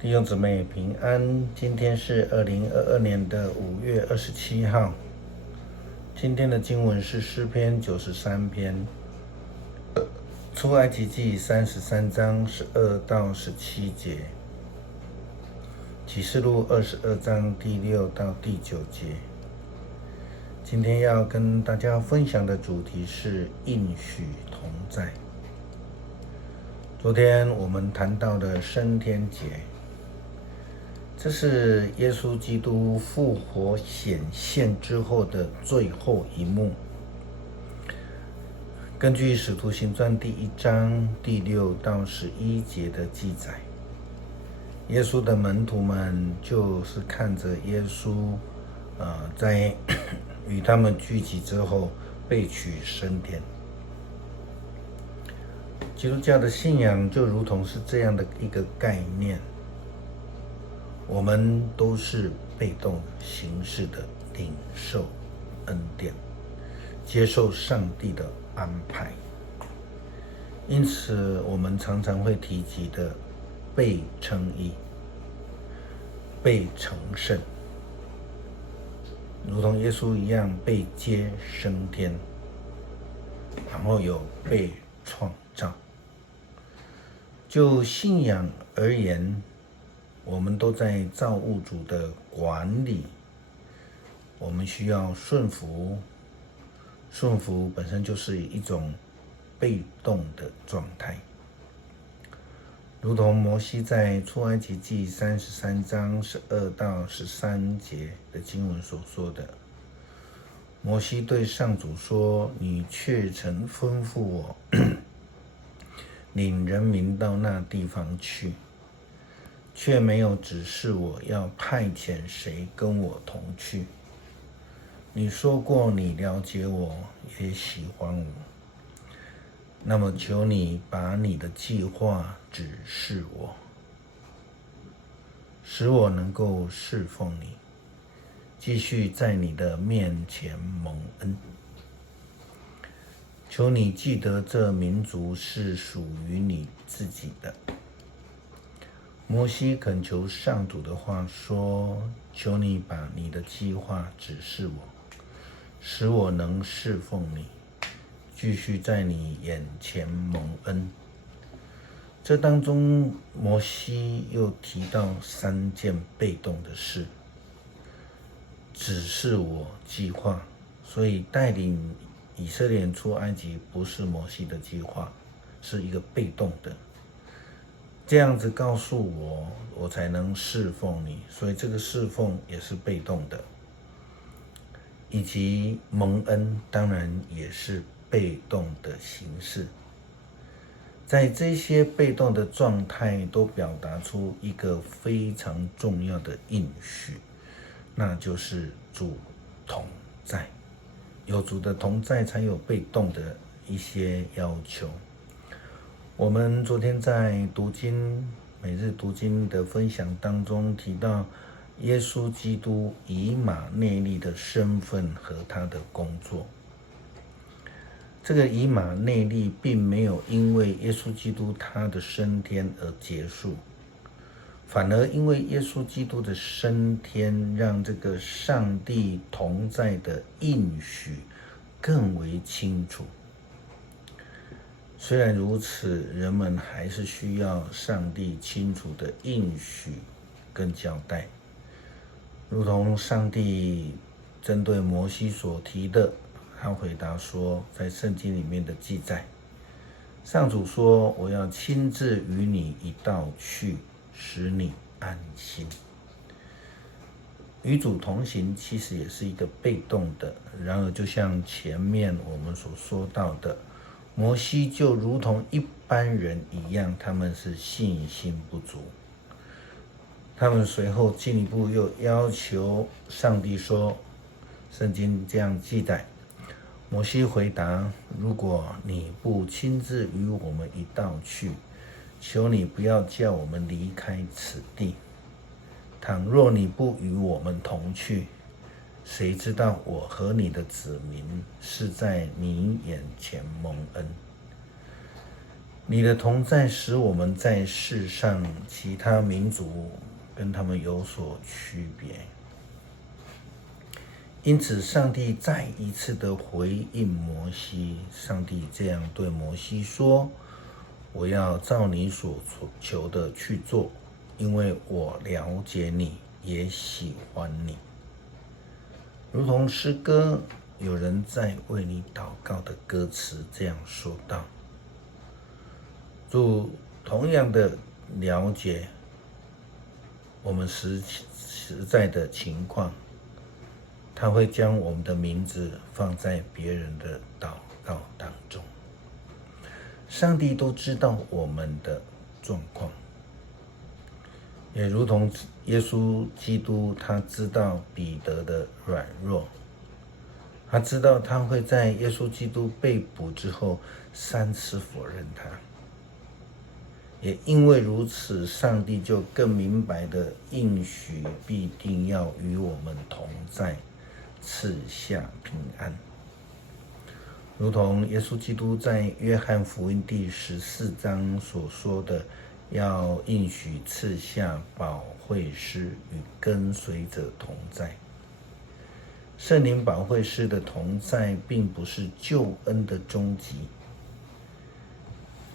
弟兄姊妹平安，今天是2022年的5月27号。今天的经文是诗篇93篇，出埃及记33章12到17节，启示录22章第6到第9节。今天要跟大家分享的主题是应许同在。昨天我们谈到的升天节，这是耶稣基督复活显现之后的最后一幕。根据使徒行传第1章第6到11节的记载，耶稣的门徒们就是看着耶稣在与他们聚集之后被取升天。基督教的信仰就如同是这样的一个概念，我们都是被动形式的领受恩典，接受上帝的安排。因此我们常常会提及的被称义、被成圣，如同耶稣一样被接升天，然后有被创造。就信仰而言，我们都在造物主的管理，我们需要顺服。顺服本身就是一种被动的状态，如同摩西在出埃及记33章12到13节的经文所说的，摩西对上主说：“你确曾吩咐我领人民到那地方去，却没有指示我要派遣谁跟我同去。你说过你了解我，也喜欢我，那么求你把你的计划指示我，使我能够侍奉你，继续在你的面前蒙恩。求你记得这民族是属于你自己的。”摩西恳求上主的话说：“求你把你的计划指示我，使我能侍奉你，继续在你眼前蒙恩。”这当中，摩西又提到3件被动的事：指示我计划，所以带领以色列人出埃及不是摩西的计划，是一个被动的。这样子告诉我，我才能侍奉你，所以这个侍奉也是被动的。以及蒙恩当然也是被动的形式。在这些被动的状态都表达出一个非常重要的应许，那就是主同在。有主的同在，才有被动的一些要求。我们昨天在每日读经的分享当中提到，耶稣基督以马内利的身份和他的工作。这个以马内利并没有因为耶稣基督他的升天而结束，反而因为耶稣基督的升天，让这个上帝同在的应许更为清楚。虽然如此，人们还是需要上帝清楚的应许跟交代。如同上帝针对摩西所提的，他回答说，在圣经里面的记载，上主说：“我要亲自与你一道去，使你安心。”与主同行其实也是一个被动的，然而就像前面我们所说到的，摩西就如同一般人一样，他们是信心不足。他们随后进一步又要求上帝说，圣经这样记载，摩西回答：“如果你不亲自与我们一道去，求你不要叫我们离开此地。倘若你不与我们同去，谁知道我和你的子民是在你眼前蒙恩。”你的同在使我们在世上其他民族跟他们有所区别。因此，上帝再一次的回应摩西，上帝这样对摩西说：我要照你所求的去做，因为我了解你，也喜欢你。如同诗歌有人在为你祷告的歌词这样说道：主同样的了解我们实在的情况，他会将我们的名字放在别人的祷告当中。上帝都知道我们的状况，也如同耶稣基督，他知道彼得的软弱，他知道他会在耶稣基督被捕之后3次否认他。也因为如此，上帝就更明白的应许必定要与我们同在，赐下平安。如同耶稣基督在约翰福音第14章所说的，要应许赐下保惠师与跟随者同在。圣灵保惠师的同在并不是救恩的终极。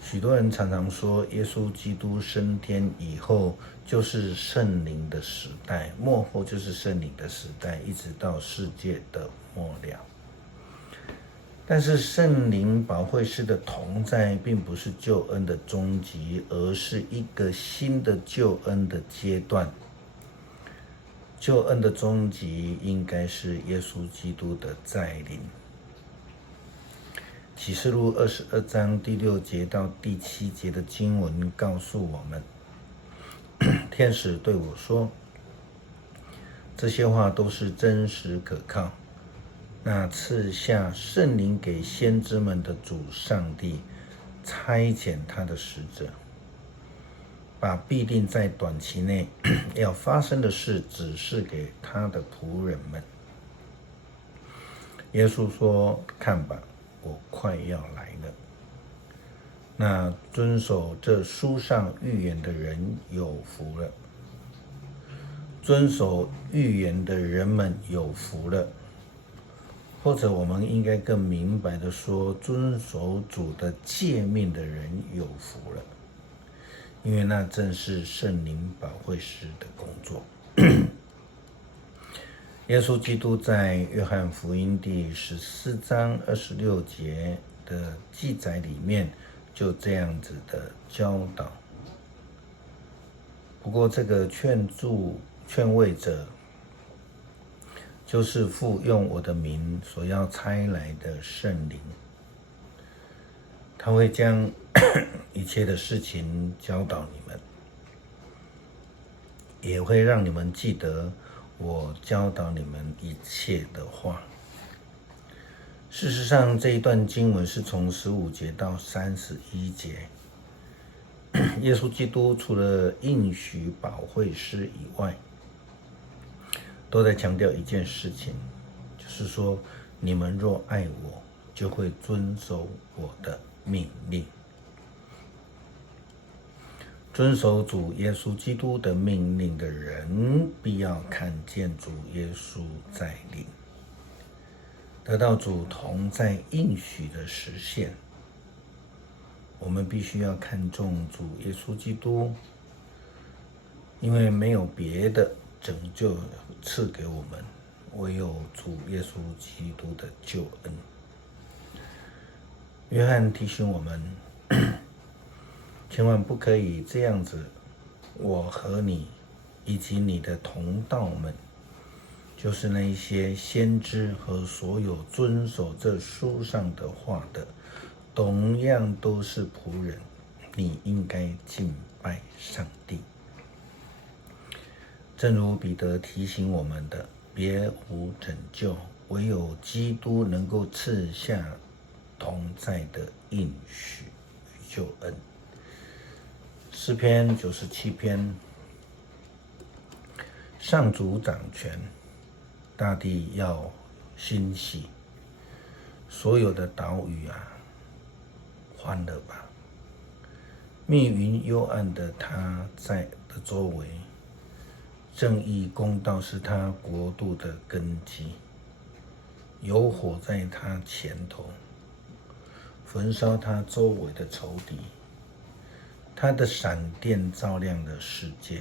许多人常常说，耶稣基督升天以后就是圣灵的时代，末后就是圣灵的时代，一直到世界的末了。但是圣灵保惠师的同在并不是救恩的终极，而是一个新的救恩的阶段。救恩的终极应该是耶稣基督的再临。启示录22章第6节到第7节的经文告诉我们，天使对我说，这些话都是真实可靠。那赐下圣灵给先知们的主上帝，差遣他的使者，把必定在短期内要发生的事指示给他的仆人们。耶稣说，看吧，我快要来了。那遵守这书上预言的人有福了。遵守预言的人们有福了。或者我们应该更明白的说，遵守主的诫命的人有福了，因为那正是圣灵保惠师的工作。耶稣基督在约翰福音第14章26节的记载里面就这样子的教导。不过这个劝慰者，就是父用我的名所要差来的圣灵，他会将一切的事情教导你们，也会让你们记得我教导你们一切的话。事实上，这一段经文是从15节到31节。耶稣基督除了应许保惠师以外，都在强调一件事情，就是说，你们若爱我，就会遵守我的命令。遵守主耶稣基督的命令的人，必要看见主耶稣再临，得到主同在应许的实现。我们必须要看重主耶稣基督，因为没有别的拯救赐给我们，唯有主耶稣基督的救恩。约翰提醒我们，千万不可以这样子，我和你以及你的同道们，就是那一些先知和所有遵守这书上的话的，同样都是仆人，你应该敬拜上帝。正如彼得提醒我们的，别无拯救，唯有基督能够赐下同在的应许与救恩。诗篇97篇，上主掌权，大地要欣喜，所有的岛屿啊，欢乐吧！密云幽暗的他在的周围，正义公道是他国度的根基。有火在他前头，焚烧他周围的仇敌。他的闪电照亮了世界，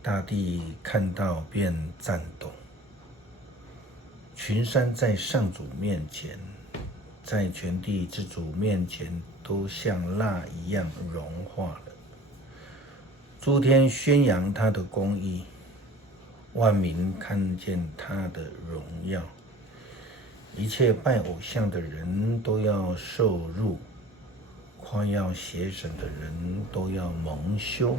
大地看到便颤抖。群山在上主面前，在全地之主面前，都像蜡一样融化了。诸天宣扬他的公义，万民看见他的荣耀。一切拜偶像的人都要受辱，夸耀邪神的人都要蒙羞。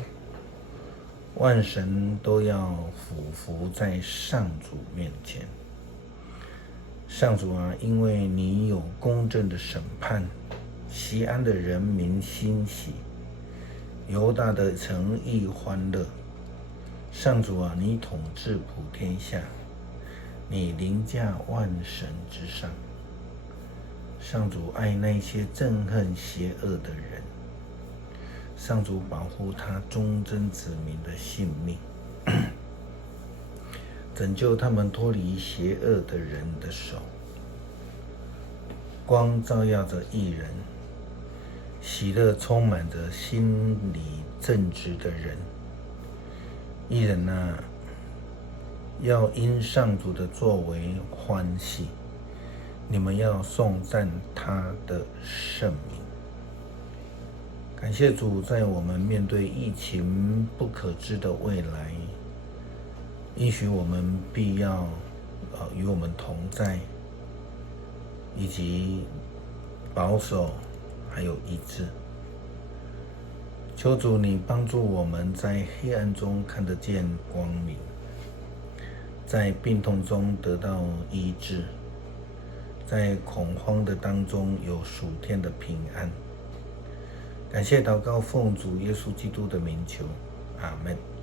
万神都要俯伏在上主面前。上主啊，因为你有公正的审判，西安的人民欣喜，犹大的城邑欢乐。上主啊，你统治普天下，你凌驾万神之上。上主爱那些憎恨邪恶的人，上主保护他忠贞子民的性命，拯救他们脱离邪恶的人的手。光照耀着义人，喜乐充满着心里正直的人。义人啊，要因上主的作为欢喜，你们要颂赞他的圣名。感谢主，在我们面对疫情不可知的未来，应许我们必要与我们同在，以及保守还有医治。求主你帮助我们在黑暗中看得见光明，在病痛中得到医治，在恐慌的当中有属天的平安。感谢祷告，奉主耶稣基督的名求，阿们。